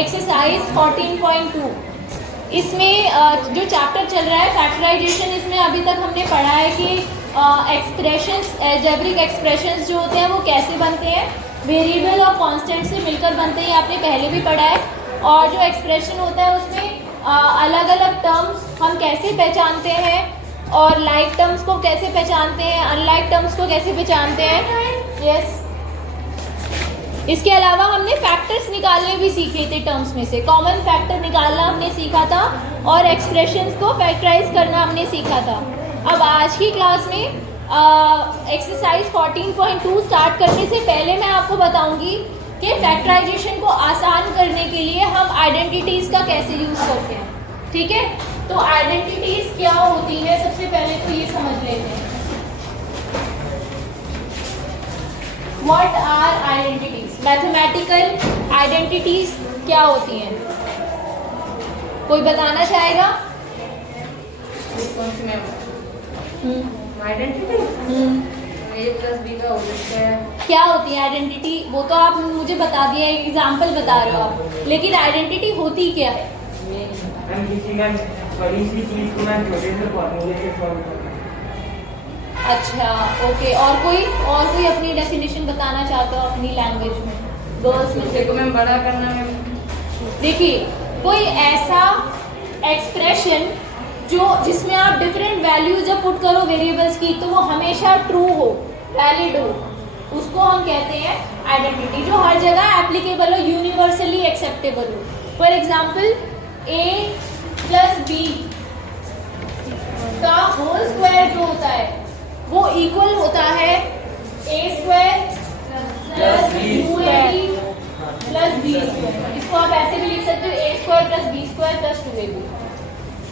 Exercise 14.2 इसमें जो chapter चल रहा है फैक्टराइजेशन, इसमें अभी तक हमने पढ़ा है कि एक्सप्रेशंस, अलजेब्रिक एक्सप्रेशंस जो होते हैं वो कैसे बनते हैं, वेरिएबल और कांस्टेंट से मिलकर बनते हैं, आपने पहले भी पढ़ा है। और जो एक्सप्रेशन होता है उसमें अलग अलग टर्म्स हम कैसे पहचानते हैं, और लाइक टर्म्स को कैसे पहचानते हैं, अनलाइक टर्म्स को कैसे पहचानते हैं। यस, इसके अलावा हमने फैक्टर्स निकालने भी सीखे थे, टर्म्स में से कॉमन फैक्टर निकालना हमने सीखा था, और एक्सप्रेशंस को फैक्टराइज करना हमने सीखा था। अब आज की क्लास में एक्सरसाइज 14.2 स्टार्ट करने से पहले मैं आपको बताऊंगी कि फैक्टराइजेशन को आसान करने के लिए हम आइडेंटिटीज़ का कैसे यूज़ करते हैं। ठीक है, तो आइडेंटिटीज़ क्या होती है, सबसे पहले तो ये समझ लेते हैं। What are identities? Mathematical identities क्या होती हैं? कोई बताना चाहेगा? आइडेंटिटी A प्लस बी का हो सकता है। क्या होती है आइडेंटिटी? वो तो आप मुझे बता दिए, एग्जाम्पल बता रहे हो आप, लेकिन आइडेंटिटी होती क्या है? किसी का बड़ी सी चीज को मैं छोटे से फॉर्मूले से सॉल्व करना। अच्छा, ओके। और कोई अपनी डेफिनेशन बताना चाहता हो अपनी लैंग्वेज में, गर्ल्स में से? को मैं बड़ा करना है। देखिए, कोई ऐसा एक्सप्रेशन जिसमें आप डिफरेंट वैल्यूज जब पुट करो वेरिएबल्स की, तो वो हमेशा ट्रू हो, वैलिड हो, उसको हम कहते हैं आइडेंटिटी, जो हर जगह एप्लीकेबल हो, यूनिवर्सली एक्सेप्टेबल हो। For example, a plus B का होल स्क्वायर जो होता है वो इक्वल होता है a square plus b plus B square. इसको आप ऐसे भी लिख सकते हो, a square plus B square plus 2ab।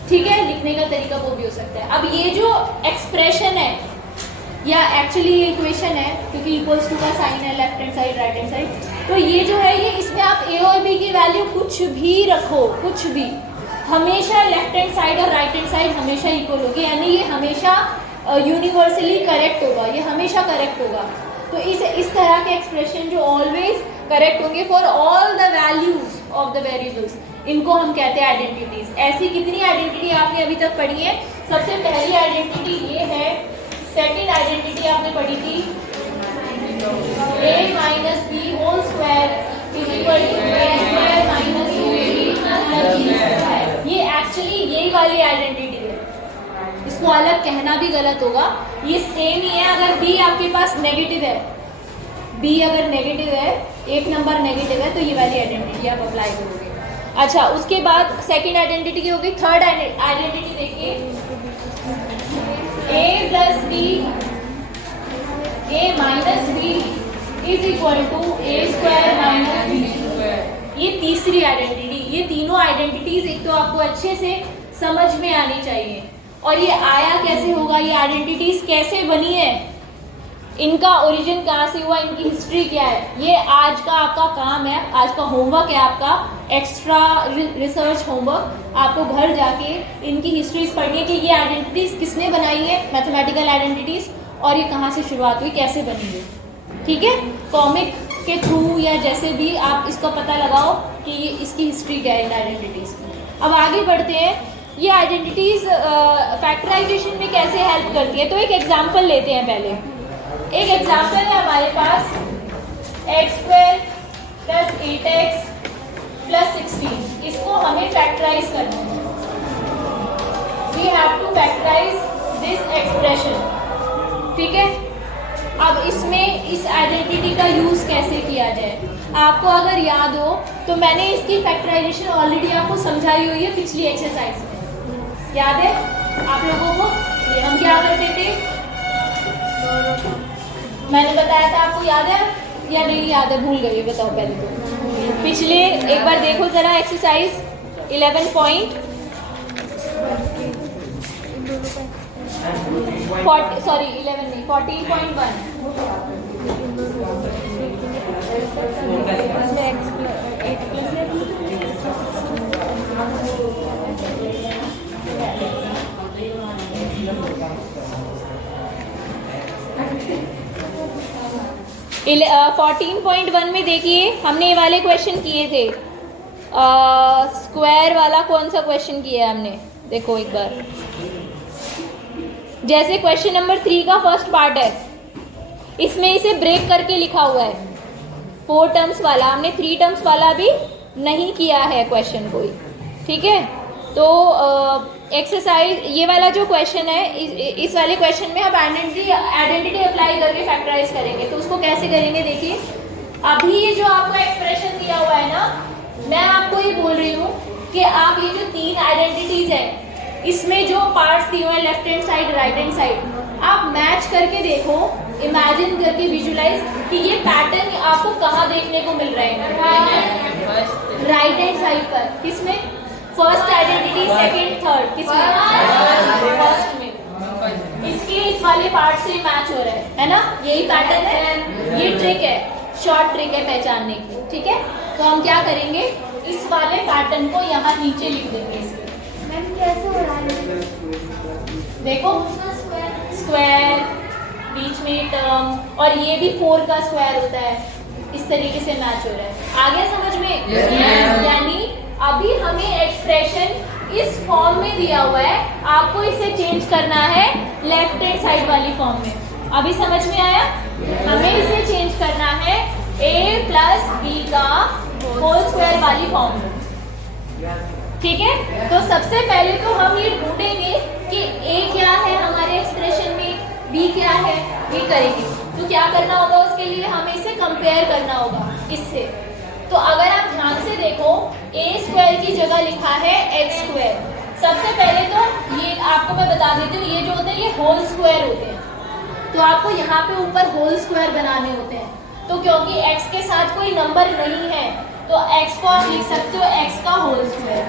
ठीक है, लिखने का तरीका वो भी हो सकता है। अब ये जो एक्सप्रेशन है, या एक्चुअली ये इक्वेशन है, क्योंकि इक्वल्स टू का साइन है left hand side right hand side, तो ये जो है, ये इसमें आप a और b की वैल्यू कुछ भी रखो, कुछ भी, हमेशा लेफ्ट हैंड साइड और राइट हैंड साइड हमेशा इक्वल होगी, यानी ये हमेशा यूनिवर्सली करेक्ट होगा, ये हमेशा करेक्ट होगा। तो इस तरह के एक्सप्रेशन जो ऑलवेज करेक्ट होंगे for all the values of the variables, इनको हम कहते हैं आइडेंटिटीज। ऐसी कितनी आइडेंटिटी आपने अभी तक पढ़ी है? सबसे पहली आइडेंटिटी ये है। सेकेंड आइडेंटिटी आपने पढ़ी थी a minus B whole square is equal to a square minus 2ab plus b square. ये एक्चुअली यही वाली आइडेंटिटी है, इसको अलग कहना भी गलत होगा, ये सेम ही है। अगर b आपके पास नेगेटिव है, b अगर नेगेटिव है, एक नंबर नेगेटिव है, तो ये वाली आइडेंटिटी आप अप्लाई करोगे। अच्छा, उसके बाद सेकेंड आइडेंटिटी की होगी। थर्ड आइडेंटिटी देखिए, a plus b, a minus b is equal to a square minus b square. ये तीसरी आइडेंटिटी। ये तीनों आइडेंटिटीज एक तो आपको अच्छे से समझ में आनी चाहिए, और ये आया कैसे होगा, ये आइडेंटिटीज कैसे बनी है, इनका ओरिजिन कहाँ से हुआ, इनकी हिस्ट्री क्या है, ये आज का आपका काम है, आज का होमवर्क है आपका, एक्स्ट्रा रिसर्च होमवर्क। आपको घर जाके इनकी हिस्ट्रीज पढ़नी है कि ये आइडेंटिटीज किसने बनाई है, मैथमेटिकल आइडेंटिटीज, और ये कहाँ से शुरुआत हुई, कैसे बनी है। ठीक है, कॉमिक के थ्रू या जैसे भी आप इसका पता लगाओ कि ये इसकी हिस्ट्री क्या है इन आइडेंटिटीज की। अब आगे बढ़ते हैं, ये आइडेंटिटीज फैक्टराइजेशन में कैसे हेल्प करती है। तो एक एग्जाम्पल लेते हैं। पहले एक एग्जाम्पल है हमारे पास, x square plus 8x plus 16, इसको हमें फैक्टराइज करना है। We have to factorise this expression. ठीक है, अब इसमें इस आइडेंटिटी का यूज कैसे किया जाए, आपको अगर याद हो तो मैंने इसकी फैक्टराइजेशन ऑलरेडी आपको समझाई हुई है पिछली एक्सरसाइज में, याद है आप लोगों को? हम क्या करते थे, मैंने बताया था, आपको याद है या नहीं याद है, भूल गई, बताओ पहले तो। पिछले एक बार देखो जरा एक्सरसाइज 11 पॉइंट 11 नहीं 14.1।14.1 14.1 में देखिए हमने ये वाले क्वेश्चन किए थे। स्क्वायर वाला कौन सा क्वेश्चन किया है हमने, देखो एक बार। जैसे क्वेश्चन नंबर 3 का फर्स्ट पार्ट है, इसमें इसे ब्रेक करके लिखा हुआ है 4 टर्म्स वाला, हमने 3 टर्म्स वाला भी नहीं किया है क्वेश्चन कोई, ठीक है। तो एक्सरसाइज ये वाला जो क्वेश्चन है, इस वाले क्वेश्चन में हम आइडेंटिटी अप्लाई करके फैक्टराइज करेंगे। तो उसको कैसे करेंगे, देखिए अभी ये जो आपको एक्सप्रेशन दिया हुआ है ना, मैं आपको ये बोल रही हूँ कि आप ये जो 3 आइडेंटिटीज है, इसमें जो पार्ट्स दिए हुए हैं left hand side right hand side, आप मैच करके देखो, इमेजिन करके विजुलाइज कि ये पैटर्न आपको कहाँ देखने को मिल रहे हैं। राइट हैंड साइड पर, किसमें? फर्स्ट आइडेंटिटी, सेकंड, थर्ड, किसमें? फर्स्ट में। इसके इस वाले पार्ट से मैच हो रहा है ना, यही पैटर्न है। ये ट्रिक है, शॉर्ट ट्रिक है पहचानने की, ठीक है। तो हम क्या करेंगे, इस वाले पैटर्न को यहाँ नीचे लिख देंगे इसके। कैसे हो रहा है? देखो स्क्वायर, बीच में टर्म, और ये भी 4 का स्क्वायर होता है, इस तरीके से मैच हो रहा है। आ गया समझ में? यानी अभी हमें एक्सप्रेशन इस फॉर्म में दिया हुआ है, आपको इसे चेंज करना है लेफ्ट हैंड साइड वाली फॉर्म में। अभी समझ में आया? हमें इसे चेंज करना है a प्लस बी का होल स्क्वायर वाली फॉर्म में, ठीक है। तो सबसे पहले तो हम ये ढूंढेंगे कि a क्या है हमारे एक्सप्रेशन में, b क्या है, ये करेंगे। तो क्या करना होगा, उसके लिए हमें इसे कंपेयर करना होगा इससे। तो अगर आप ध्यान से देखो, a स्क्वायर की जगह लिखा है x स्क्वायर। सबसे पहले तो ये आपको मैं बता देती हूँ, ये जो होते हैं ये होल स्क्वायर होते हैं, तो आपको यहाँ पे ऊपर होल स्क्वायर बनाने होते हैं। तो क्योंकि x के साथ कोई नंबर नहीं है, तो x को आप लिख सकते हो x का होल स्क्वायर।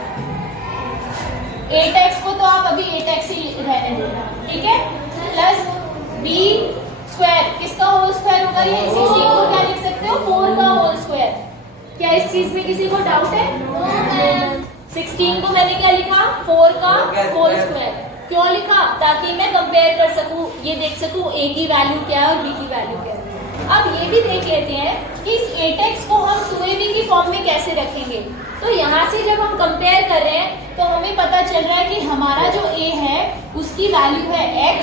8x को तो आप अभी 8x ही रहने देना, ठीक है। प्लस b स्क्वायर, किसका होल स्क्वायर होगा ये? 16 को क्या लिख सकते हो? 4 का होल स्क्वायर। क्या इस चीज में किसी को डाउट है? 16 को मैंने क्या लिखा? 4 का होल स्क्वायर। क्यों लिखा? ताकि मैं कंपेयर कर सकूं, ये देख सकूं a की वैल्यू क्या है और b की वैल्यू क्या है। अब ये भी देख लेते हैं कि इस 8x को हम 2ab की फॉर्म में कैसे रखेंगे। तो यहाँ से जब हम कंपेयर कर रहे हैं तो हमें पता चल रहा है कि हमारा जो a है उसकी वैल्यू है x,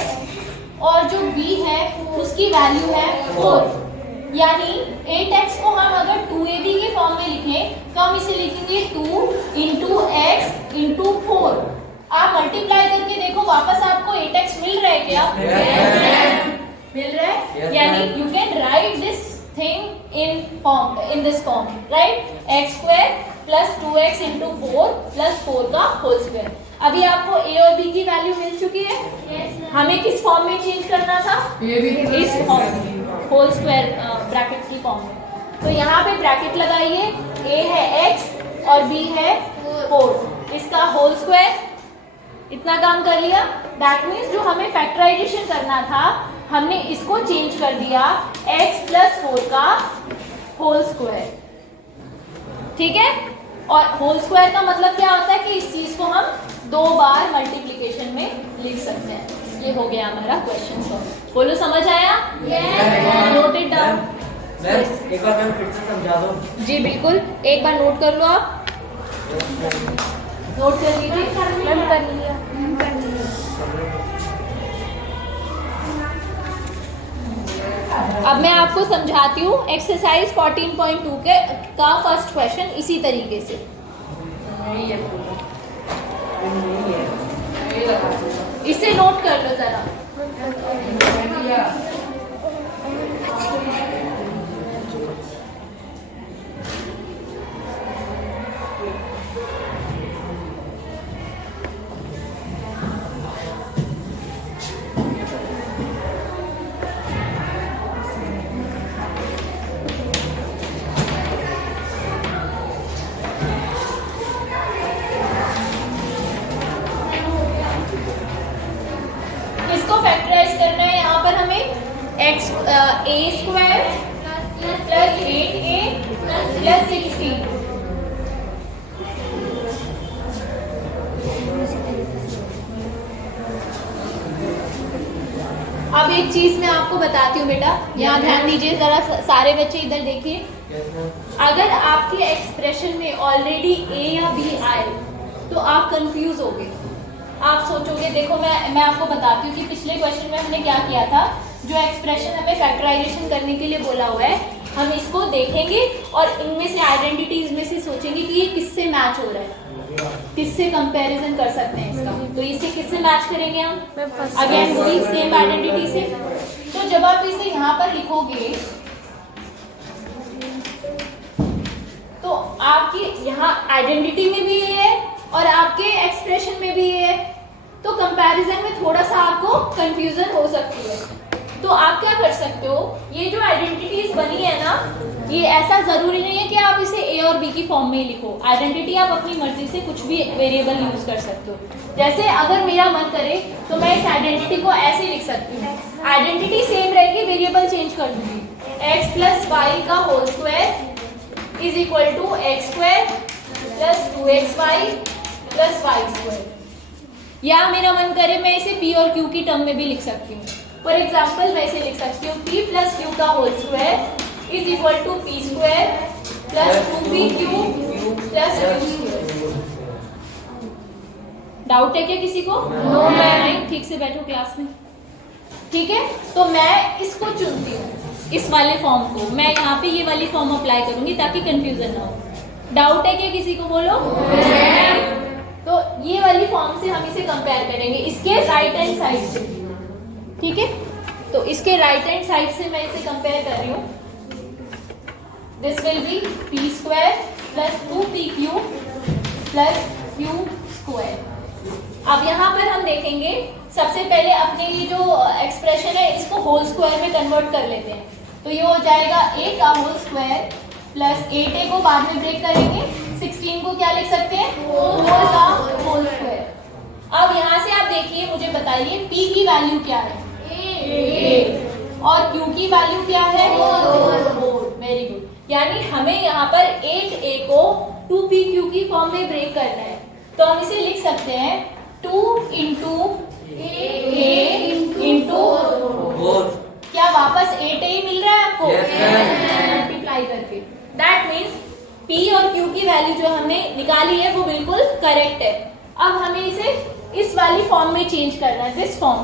और जो b है उसकी वैल्यू है 4। यानी 8x को हम अगर 2ab की फॉर्म में लिखें तो हम इसे लिखेंगे 2 इंटू एक्स इंटू 4। आप मल्टीप्लाई करके देखो, वापस आपको 8x मिल रहा है क्या? मिल रहा है। यानी you can write this thing in this form, right? x square plus 2x into 4 plus 4 का होल स्क्वायर। अभी आपको a और b की वैल्यू मिल चुकी है। हमें किस फॉर्म में चेंज करना था? इस फॉर्म में, होल स्क्वायर ब्रैकेट की फॉर्म में। तो यहाँ पे ब्रैकेट लगाइए, a है x और b है 4, इसका होल स्क्वायर। इतना काम कर लिया। दैट मीन्स जो हमें फैक्टराइजेशन करना था, हमने इसको चेंज कर दिया x प्लस 4 का होल स्क्वायर, ठीक है। और होल स्क्वायर का मतलब क्या होता है कि इस चीज को हम 2 बार मल्टीप्लिकेशन में लिख सकते हैं। ये हो गया हमारा क्वेश्चन सॉल्व। बोलो समझ आया? Note it down. एक बार मैं फिर से समझा दूं। जी बिल्कुल, एक बार नोट कर लो आप। नोट कर लीजिए। कर लिया। अब मैं आपको समझाती हूँ एक्सरसाइज 14.2 का फर्स्ट क्वेश्चन इसी तरीके से। इसे नोट कर लो जरा। इसको फैक्टराइज करना है। यहाँ पर हमें एक्स ए स्क्वायर प्लस 8a प्लस 16। अब एक चीज मैं आपको आपको बताती हूँ बेटा, यहाँ ध्यान दीजिए जरा, सारे बच्चे इधर देखिए। अगर आपके एक्सप्रेशन में ऑलरेडी ए या बी आए तो आप कंफ्यूज होगे, आप सोचोगे। देखो मैं आपको बताती हूँ कि पिछले क्वेश्चन में हमने क्या किया था। जो एक्सप्रेशन हमें फैक्टराइजेशन करने के लिए बोला हुआ है, हम इसको देखेंगे और इनमें से आइडेंटिटीज में से सोचेंगे कि ये किससे मैच हो रहा है, किससे कंपैरिजन कर सकते हैं इसका। तो इसे किससे मैच करेंगे हम? अगेन वही सेम आइडेंटिटी से। तो जब आप इसे यहाँ पर लिखोगे तो आपकी यहाँ आइडेंटिटी में भी ये है और आपके एक्सप्रेशन में भी ये है, तो कंपैरिजन में थोड़ा सा आपको कंफ्यूजन हो सकती है। तो आप क्या कर सकते हो, ये जो आइडेंटिटीज बनी है ना, ये ऐसा जरूरी नहीं है कि आप इसे ए और बी की फॉर्म में ही लिखो। आइडेंटिटी आप अपनी मर्जी से कुछ भी वेरिएबल यूज कर सकते हो। जैसे अगर मेरा मन करे तो मैं इस आइडेंटिटी को ऐसे लिख सकती हूँ, आइडेंटिटी सेम रहेगी, वेरिएबल चेंज कर दूंगी। x प्लस वाई का whole square is equal to x square plus 2xy plus y square. या मेरा मन करे मैं इसे p और q की टर्म में भी लिख सकती हूँ। फॉर एग्जाम्पल मैं इसे लिख सकती हूँ p प्लस q का whole square is equal to p square plus 2pq plus q square. Doubt है क्या किसी को? No ma'am. ठीक से बैठो क्लास में, ठीक है। तो मैं इसको चुनती हूँ, इस वाले फॉर्म को। मैं यहाँ पे ये वाली फॉर्म अप्लाई करूंगी ताकि कंफ्यूजन ना हो। डाउट है क्या किसी को? बोलो। तो ये वाली फॉर्म से हम इसे कंपेयर करेंगे इसके राइट हैंड साइड से, ठीक है। तो इसके राइट हैंड साइड से मैं इसे कंपेयर कर रही हूँ। This will be p square plus 2pq plus q square. अब यहाँ पर हम देखेंगे, सबसे पहले अपने ये जो एक्सप्रेशन है इसको होल स्क्वायर में कन्वर्ट कर लेते हैं। तो ये हो जाएगा a का होल स्क्वायर प्लस 8a को बाद में ब्रेक करेंगे, 16 को क्या लिख सकते हैं? होल का होल स्क्वायर। अब यहाँ से आप देखिए, मुझे बताइए p की वैल्यू क्या है? a। और q की वैल्यू क्या है? Very good. यानी हमें यहाँ पर 8a को 2pq की फॉर्म में ब्रेक करना है। तो हम इसे लिख सकते हैं 2 इंटू a इंटू क्या वापस 8a ही मिल रहा है आपको? मल्टीप्लाई करके। दैट मीन्स p और q की वैल्यू जो हमने निकाली है वो बिल्कुल करेक्ट है। अब हमें इसे इस वाली फॉर्म में चेंज करना है, दिस फॉर्म,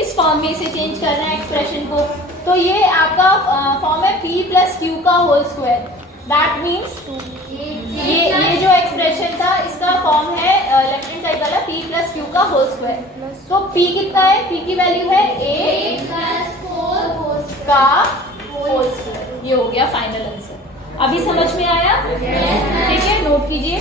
इस फॉर्म में इसे चेंज करना है एक्सप्रेशन को। तो ये आपका फॉर्म है p प्लस q का होल स्क्वायर। दैट मीन्स ये जो एक्सप्रेशन था इसका फॉर्म है लेफ्ट हैंड साइड वाला p प्लस q का होल स्क्वायर। तो p कितना है? p की वैल्यू है a प्लस 4 का होल स्क्वायर। ये हो गया फाइनल आंसर। अभी समझ में आया? ठीक है, नोट कीजिए।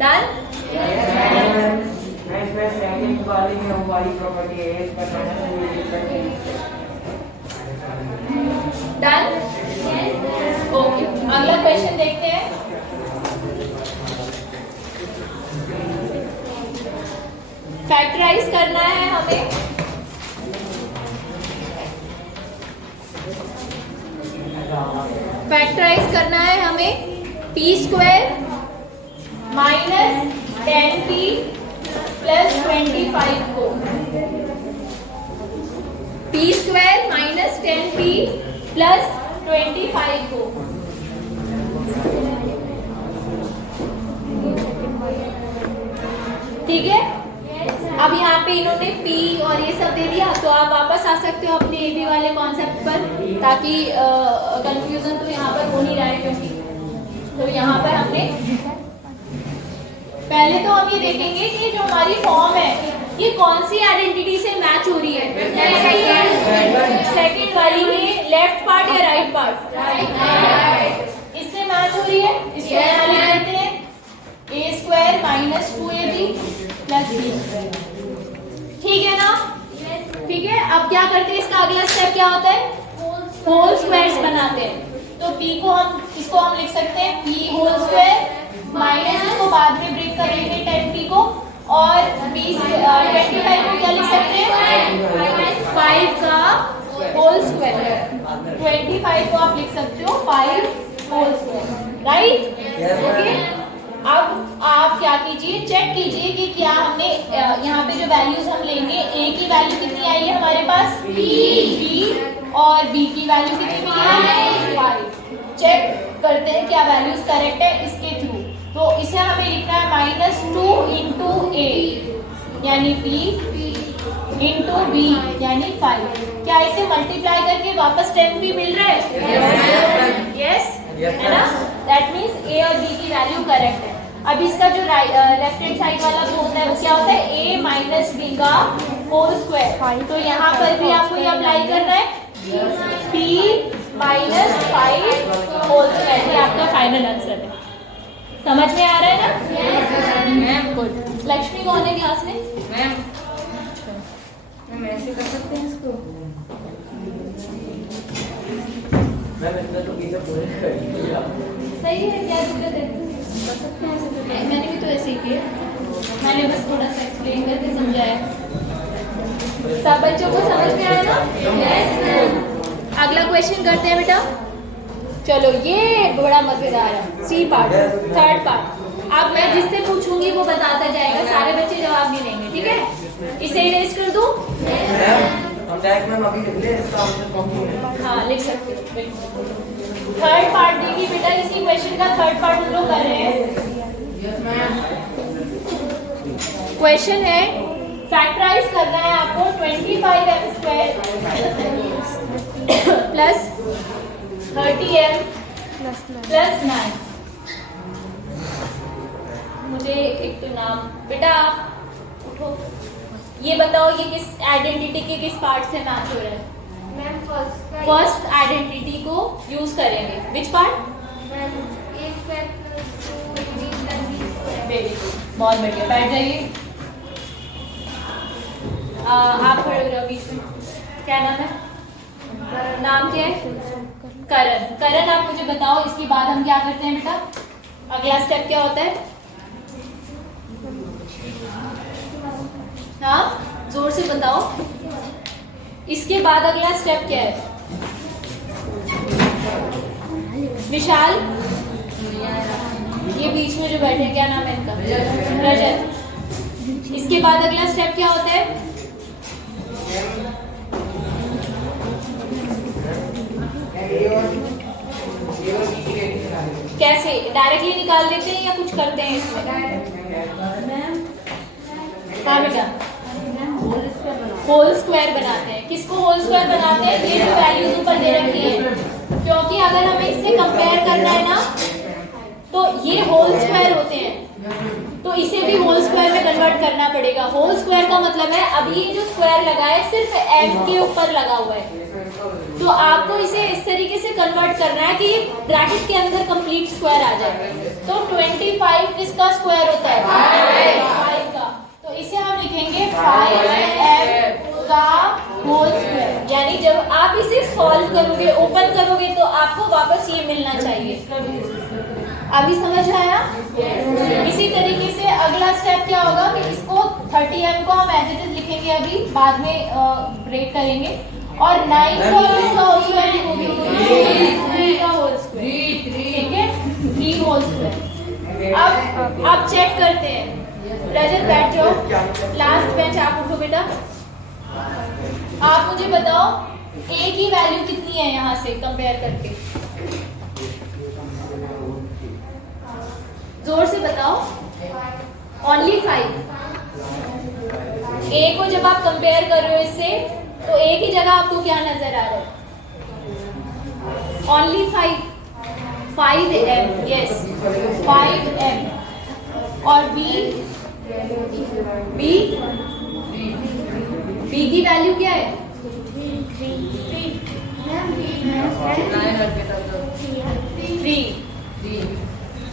डन? मैं इसमें सेकंड वाली में वो वाली प्रॉपर्टी है, इस पर डन? ओके, अगला क्वेश्चन देखते हैं। फैक्टराइज करना है हमें। फैक्टराइज करना है हमें p square minus 10p plus 25 को। p square minus 10p plus 25 को। ठीक है। अब यहाँ पे इन्होंने p और ये सब दे दिया, तो आप वापस आ सकते हो अपने ab वाले कॉन्सेप्ट पर, ताकि कंफ्यूजन तो यहाँ पर हो नहीं रहा है। क्योंकि तो यहाँ पर हमने पहले तो हम ये देखेंगे कि जो हमारी फॉर्म है ये कौन सी आइडेंटिटी से मैच हो रही है। सेकंड वाली में लेफ्ट पार्ट या राइट पार्ट? इससे मैच हो रही है। इसको यहाँ लिख देते हैं a square minus 2ab plus b square. ठीक है ना? ठीक है। अब क्या करते हैं, इसका अगला स्टेप क्या होता है? होल स्क्वायर्स बनाते हैं। तो p को इसको हम लिख सकते हैं p होल स्क्वायर माइनस, इसको बाद में ब्रेक करेंगे 10p को, और 25 को क्या लिख सकते हैं 5 का होल स्क्वायर। 25 को आप लिख सकते हो 5 होल स्क्वायर, राइट? ओके, अब आप क्या कीजिए, चेक कीजिए कि क्या हमने यहाँ पे जो वैल्यूज हम लेंगे, ए की वैल्यू कितनी आई है हमारे पास b और b की वैल्यू कितनी मिली है 5। चेक करते हैं क्या वैल्यूज करेक्ट है इसके थ्रू। तो इसे हमें लिखना है -2 इंटू ए यानी b इंटू b यानी 5। क्या इसे मल्टीप्लाई करके वापस 10 भी मिल रहा है? यस, है ना? दैट मीन्स ए और बी की वैल्यू करेक्ट है। अब इसका जो लेफ्ट हैंड साइड वाला जो होता है वो क्या होता है a माइनस बी का होल स्क्वायर। तो यहाँ पर भी आपको ये अप्लाई करना है b माइनस 5 होल स्क्वायर। ये आपका फाइनल आंसर है। समझ में आ रहा है ना? Ma'am good. लक्ष्मी कौन है क्लास में? मैम मैम ऐसे कर सकते हैं इसको? मैम इतना तो पीछे पूरे कर दिया। सही है, क्या दिक्कत है? कर सकते हैं ऐसे करके। मैंने भी तो ऐसे ही किया, मैंने बस थोड़ा सा एक्सप्लेन करके समझाया। सब बच्चों को समझ में आया ना? यस। अगला क्वेश्चन करते हैं बेटा। चलो, ये बड़ा मजेदार है। C part, third part. अब मैं जिससे पूछूंगी वो बताता जाएगा, सारे बच्चे जवाब नहीं देंगे, ठीक है? इसे इरेज कर दूं? हम डायरेक्ट मैम अभी लिख ले, इसका आंसर कौन है? हाँ, लिख सकते हो। थर्ड पार्ट देखिए बेटा, इसी क्वेश्चन का थर्ड पार्ट हम लोग कर रहे हैं। क्वेश्चन है, फैक्टराइज करना है आपको 25m² प्लस 30m प्लस 9। मुझे एक तो नाम, बेटा उठो, ये बताओ ये किस आइडेंटिटी के किस पार्ट से मैच हो रहा है? मैम फर्स्ट आइडेंटिटी को यूज करेंगे। Which part? वेरी गुड, बहुत बढ़िया। बैठ जाइए। आप खड़े हो जाओ बीच में। क्या नाम है? नाम क्या है? करण। करण, आप मुझे बताओ इसके बाद हम क्या करते हैं बेटा? अगला स्टेप क्या होता है? हाँ, जोर से बताओ। इसके बाद अगला स्टेप क्या है? विशाल, ये बीच में जो बैठे हैं क्या नाम है इनका? रजत। इसके बाद अगला स्टेप क्या होता है? कैसे? डायरेक्टली निकाल लेते हैं या कुछ करते हैं इसमें? हाँ बेटा, होल स्क्वायर बनाते हैं। किसको होल स्क्वायर बनाते हैं? ये जो वैल्यूज ऊपर दे रखी है, क्योंकि अगर हमें इससे कंपेयर करना है ना तो ये होल स्क्वायर होते हैं, तो इसे भी होल स्क्वायर में कन्वर्ट करना पड़ेगा। होल स्क्वायर का मतलब है अब ये जो स्क्वायर लगा है सिर्फ m के ऊपर लगा हुआ है, तो आपको इसे इस तरीके से कन्वर्ट करना है कि ब्रैकेट के अंदर कंप्लीट स्क्वायर आ जाए। तो 25 किसका स्क्वायर होता है? 5 का। तो इसे हम लिखेंगे 5m का होल स्क्वायर। यानी जब आप इसे सॉल्व करोगे, ओपन करोगे, तो आपको वापस ये मिलना चाहिए। अभी समझ आया? इसी तरीके से अगला स्टेप क्या होगा कि इसको 30m को हम एज इट इज लिखेंगे, अभी बाद में ब्रेक करेंगे, और 9 को इसका होल स्क्वायर लिखोगे, 3 का होल स्क्वायर, ठीक है? 3 होल स्क्वायर। अब चेक करते हैं। रजत बैठ जाओ, लास्ट बेंच आप उठो बेटा। आप मुझे बताओ a की वैल्यू कितनी है यहाँ से कंपेयर करके? जोर से बताओ। ओनली 5। a को जब आप कंपेयर कर रहे हो इससे, तो a की जगह आपको क्या नजर आ रहा है? Only 5m, yes 5m। और b की वैल्यू क्या है? 3।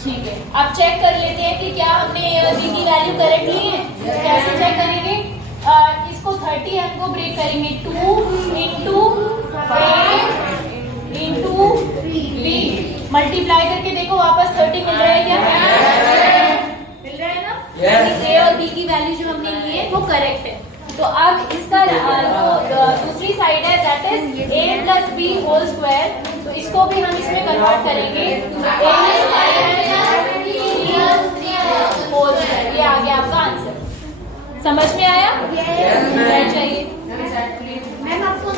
ठीक है, अब चेक कर लेते हैं कि क्या हमने b की वैल्यू करेक्ट ली है। कैसे चेक करेंगे? इसको 30m को ब्रेक करेंगे, 2 इंटू b, मल्टीप्लाई करके देखो वापस 30 मिल रहा है क्या? मिल रहा है ना? a और b की वैल्यू वो करेक्ट है। तो अब इसका जो दूसरी साइड है that is a plus b whole square, तो इसको भी हम इसमें कन्वर्ट करेंगे a होल स्क्वायर। ये आ गया आपका आंसर। समझ में आया? चाहिए। मैम आपको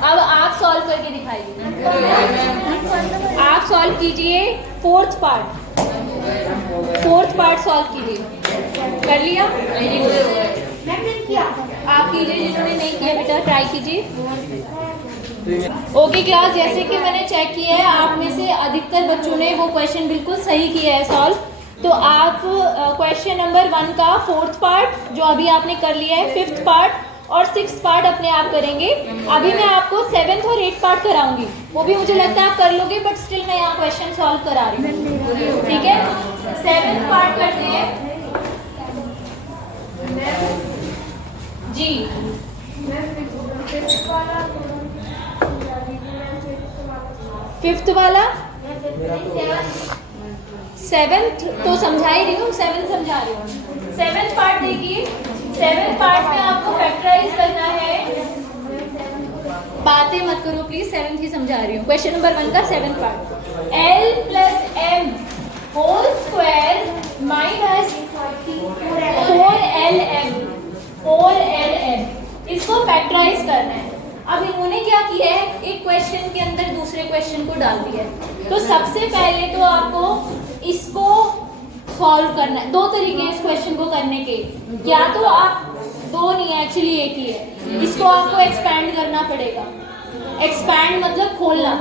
अब आप सॉल्व करके दिखाइए। आप सॉल्व कीजिए फोर्थ पार्ट सॉल्व कीजिए। कर लिया? मैंने किया। आप कीजिए, जिन्होंने नहीं किया बेटा ट्राई कीजिए। ओके क्लास, जैसे कि मैंने चेक किया है आप में से अधिकतर बच्चों ने वो क्वेश्चन बिल्कुल सही किया है सॉल्व। तो आप क्वेश्चन नंबर 1 का फोर्थ पार्ट जो अभी आपने कर लिया है, फिफ्थ पार्ट और सिक्स्थ पार्ट अपने आप करेंगे। अभी मैं आपको 7th और 8th पार्ट कराऊंगी, वो भी मुझे लगता है आप कर लोगे, बट स्टिल मैं यहाँ क्वेश्चन सॉल्व करा रही हूँ। ठीक है, 7th पार्ट करते हैं जी। फिफ्थ वाला 7th तो समझा ही रही हूँ, 7th समझा रही हूँ। 7th पार्ट देखिए, 7th पार्ट में आपको फैक्टराइज करना है। बातें मत करो प्लीज, 7th ही समझा रही हूँ। क्वेश्चन नंबर 1 का 7th part, l plus m whole square minus 4lm इसको फैक्टराइज करना है। अब इन्होंने क्या किया है, एक क्वेश्चन के अंदर दूसरे क्वेश्चन को डाल दिया है। तो सबसे पहले तो आपको इसको सॉल्व करना है। दो तरीके हैं इस क्वेश्चन को करने के, या तो आप दो नहीं एक्चुअली एक ही है, इसको आपको एक्सपैंड करना पड़ेगा। एक्सपैंड मतलब खोलना।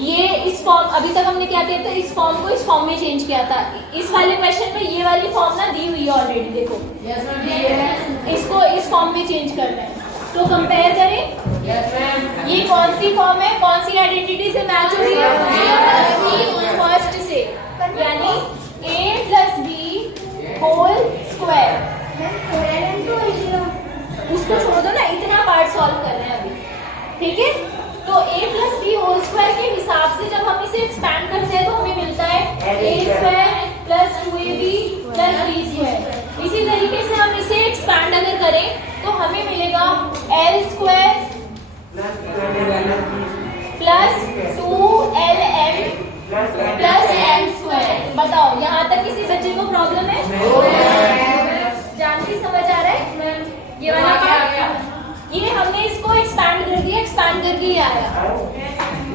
ये इस फॉर्म, अभी तक हमने क्या किया था, इस फॉर्म को इस फॉर्म में चेंज किया था। इस वाले क्वेश्चन में ये वाली फॉर्म ना दी हुई है ऑलरेडी, देखो इसको इस फॉर्म में चेंज करना है। तो कंपेयर करें, ये कौन सी फॉर्म है, कौन सी आइडेंटिटी से मैच हो रही है, फर्स्ट से, यानी a plus b whole square. उसको छोड़ दो ना, इतना पार्ट सॉल्व कर रहे हैं अभी, ठीक है। तो a plus b whole square के हिसाब से जब हम इसे एक्सपैंड करते हैं तो हमें मिलता है a square plus 2ab plus b square. इसी तरीके से हम इसे एक्सपैंड अगर करें तो हमें मिलेगा l square plus 2lm plus m square. बताओ यहाँ तक किसी बच्चे को प्रॉब्लम है? जानकी समझ आ रहा है? ये वाला पार्ट, ये हमने इसको एक्सपैंड कर दिया, एक्सपैंड करके ये आया,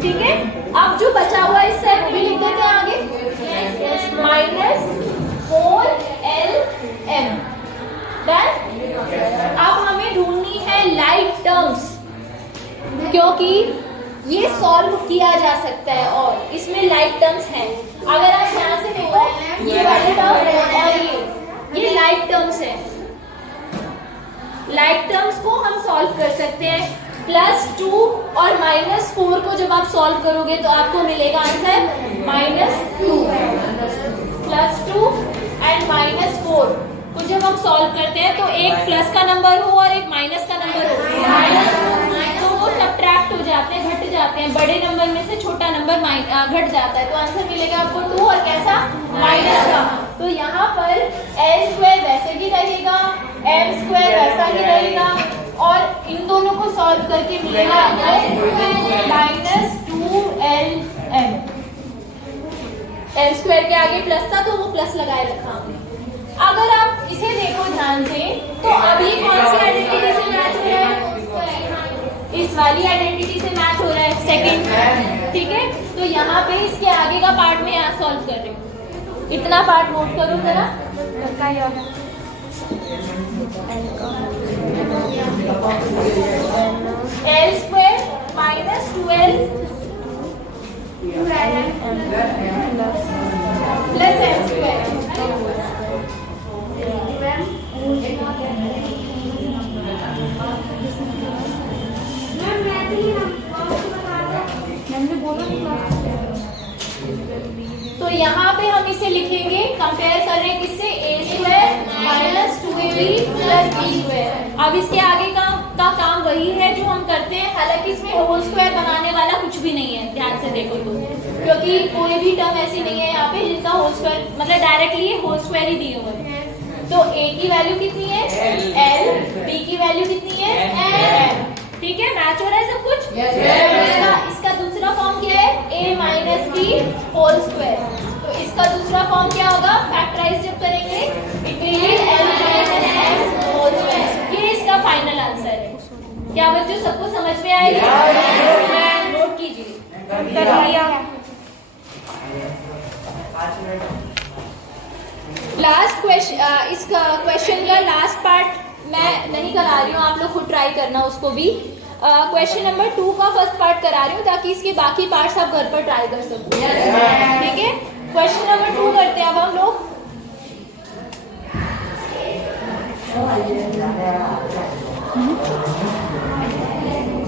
ठीक है। अब जो बचा हुआ इससे वो भी लिख देते हैं आगे, माइनस 4lm। अब हमें ढूंढनी है लाइक टर्म्स, क्योंकि ये सॉल्व किया जा सकता है और इसमें लाइक टर्म्स हैं। अगर आप ध्यान से देखो, ये वाले टर्म और ये लाइक टर्म्स है। लाइक टर्म्स को हम सॉल्व कर सकते हैं। +2 और -4 को जब आप सॉल्व करोगे तो आपको मिलेगा आंसर -2। +2 एंड -4 को जब हम सॉल्व करते हैं तो एक प्लस का नंबर हो और एक माइनस का नंबर हो, तो वो सब्ट्रैक्ट हो जाते हैं, घट जाते हैं। बड़े नंबर में से छोटा नंबर घट जाता है, तो आंसर मिलेगा आपको 2 और कैसा, माइनस का। तो यहाँ पर l स्क्वायर वैसे ही रहेगा, m स्क्वायर वैसा ही रहेगा, और इन दोनों को सॉल्व करके मिलेगा -2lm। l स्क्वायर के आगे प्लस था तो वो प्लस लगाए रखा हमने। अगर आप इसे देखो ध्यान से, तो अभी कौन सी आइडेंटिटी से मैच हो रहा है, इस वाली आइडेंटिटी से मैच हो रहा है, सेकंड, ठीक है। तो यहाँ पे इसके आगे का पार्ट में यहाँ सॉल्व कर रही हूँ। इतना पार्ट नोट करो जरा। l square minus 2l plus m square. तो यहाँ पे हम इसे लिखेंगे, कंपेयर कर रहे हैं किससे, a square minus 2ab plus b square. अब इसके आगे का काम वही है जो हम करते हैं, हालांकि इसमें होल स्क्वायर बनाने वाला कुछ भी नहीं है, ध्यान से देखो तो, क्योंकि कोई भी टर्म ऐसी नहीं है यहाँ पे जिसका होल स्क्वायर, मतलब डायरेक्टली होल स्क्वायर ही दिए हुए हैं। तो a की वैल्यू कितनी है l, b की वैल्यू कितनी है m। ठीक है, मैच हो रहा है सब कुछ। इसका दूसरा फॉर्म क्या है a minus B whole square. तो इसका दूसरा फॉर्म क्या होगा, फैक्टराइज जब करेंगे it will be l minus m whole square. ये इसका फाइनल आंसर है। क्या बच्चों सबको समझ में आएगा? नोट कीजिए। कर लिया। लास्ट क्वेश्चन, इस क्वेश्चन का लास्ट पार्ट मैं नहीं करा रही हूँ, आप लोग खुद ट्राई करना उसको भी। क्वेश्चन नंबर 2 का फर्स्ट पार्ट करा रही हूँ ताकि इसके बाकी पार्ट्स आप घर पर ट्राई कर सको। ठीक है, क्वेश्चन नंबर 2 करते हैं अब हम लोग।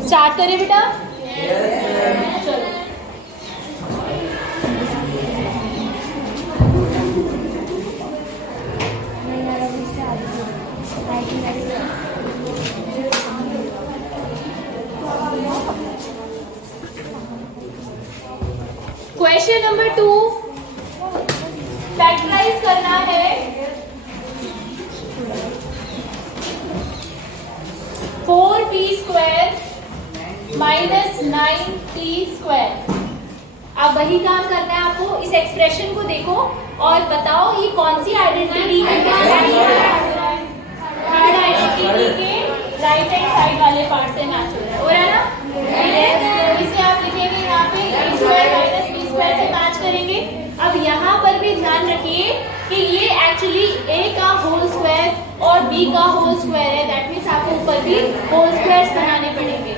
स्टार्ट करें बेटा। चलो क्वेश्चन नंबर 2 फैक्टराइज करना है 4b square minus 9t square. अब वही काम करना है आपको। इस एक्सप्रेशन को देखो और बताओ ये कौन सी आइडेंटिटी है, थर्ड आइडेंटिटी के राइट हैंड साइड वाले पार्ट से मैच हो रहा है ना। तो इसे आप लिखेंगे यहाँ पे a square minus b square से मैच करेंगे। अब यहाँ पर भी ध्यान रखिए कि ये एक्चुअली a का होल स्क्वायर और b का होल स्क्वायर है। दैट मीन्स आपको ऊपर भी होल स्क्वायर्स बनाने पड़ेंगे।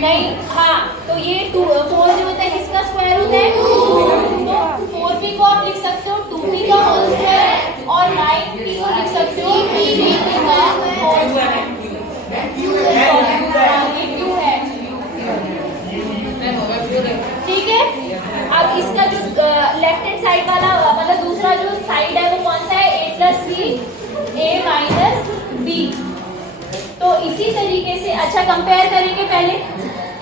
नहीं, हाँ, तो ये 4 जो होता है किसका स्क्वायर होता है, तो 4p को आप लिख सकते हो 2p का होल स्क्वायर और 9p को लिख सकते हो 3p का होल स्क्वायर। ठीक है, अब इसका जो लेफ्ट हैंड साइड वाला मतलब दूसरा जो साइड है वो कौन सा है, a plus b, a minus b. तो इसी तरीके से अच्छा कंपेयर करेंगे। पहले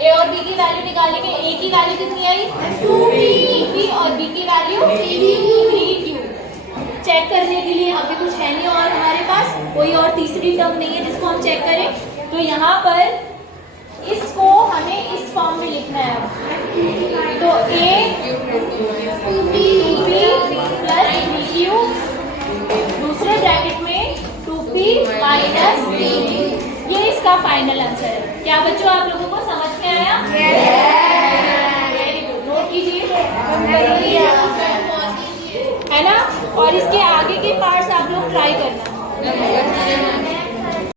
a और b की वैल्यू निकालेंगे। a की वैल्यू कितनी आई 2p और b की वैल्यू 3q। चेक करने के लिए यहाँ पे कुछ है नहीं और हमारे पास कोई और तीसरी टर्म नहीं है जिसको हम चेक करें। तो यहाँ पर इसको हमें इस फॉर्म में लिखना है। तो a 2p प्लस bq दूसरे ब्रैकेट में 2p माइनस b। ये इसका फाइनल आंसर है। क्या बच्चों आप लोगों को समझ में आया? वेरी गुड, नोट कीजिए है ना। और इसके आगे के पार्ट्स आप लोग ट्राई करना।